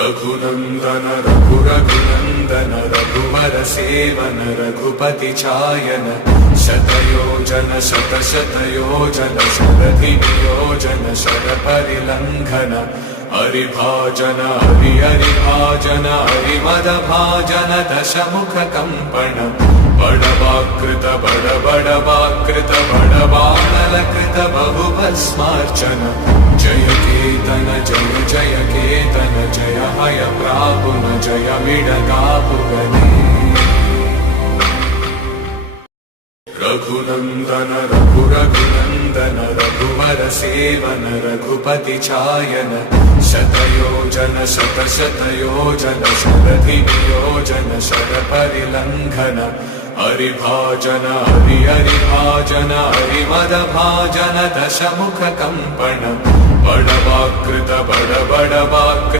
रघुनंदन रघुरघुनंदन रघुवर सेवन रघुपति चायन शतयोजन शतशतयोजन शरधि नियोजन शरपरिलंघन हरिभाजन हरिभाजन हरिमदभाजन दशमुख कंपन बड़वाकृत बड़वाकृत बड़वानलकृत बहुभस्मार्चन जय केतन जय केतन जय हय प्रापुन जय मिडगापुगने रघुनंदन रघुरघुनंदन रघुवर सेवन रघुपति चायन शतयोजन शतशतयोजन शरधि नियोजन शरपरिलंघन हरिभाजन हरिभाजन हरिमदभाजन दशमुख कंपन बड़वाकृत बड़वाकृत